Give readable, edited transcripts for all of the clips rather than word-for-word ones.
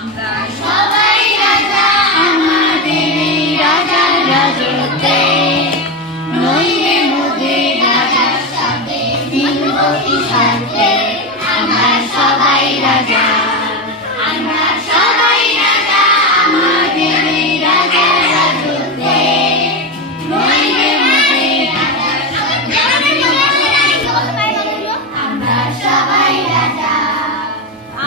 আমরা সবাই রাজা আমাদের রাজার রাজত্বে, নইলে মোদের রাজার সাথে মিলব কি সাথে। আমরা সবাই রাজা, আমরা সবাই রাজা আমাদের রাজার রাজত্বে, নইলে মোদের রাজার সাথে আমরা সবাই রাজা।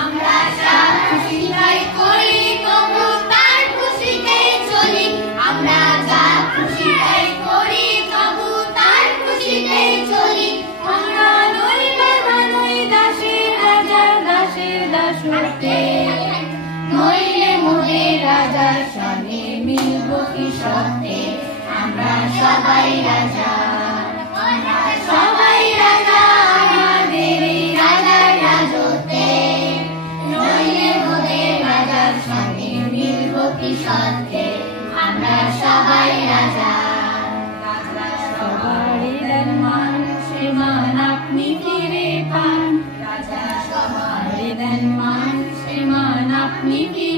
আমরা সব খুশি তাই করি তবু তার খুশিতে চলি। আমরা যা খুশি তাই করি তবু তার খুশিতে চলি। আমরা নই নই দাসের রাজার দাসের দাসত্বে, নইলে মোদের রাজার সঙ্গে মিলব কি সত্যে। আমরা সবাই রাজা, সবাই রাজা আমাদের রাজার রাজত্বে, নইলে মোদের রাজার সঙ্গে মিলব কি সত্যে। আমরা সবাই রাজা। রাজা সবারই দেন মান, সে মান আপনি ফিরে পান। রাজা সবারই দেন মান, সে মান আপনি ফিরে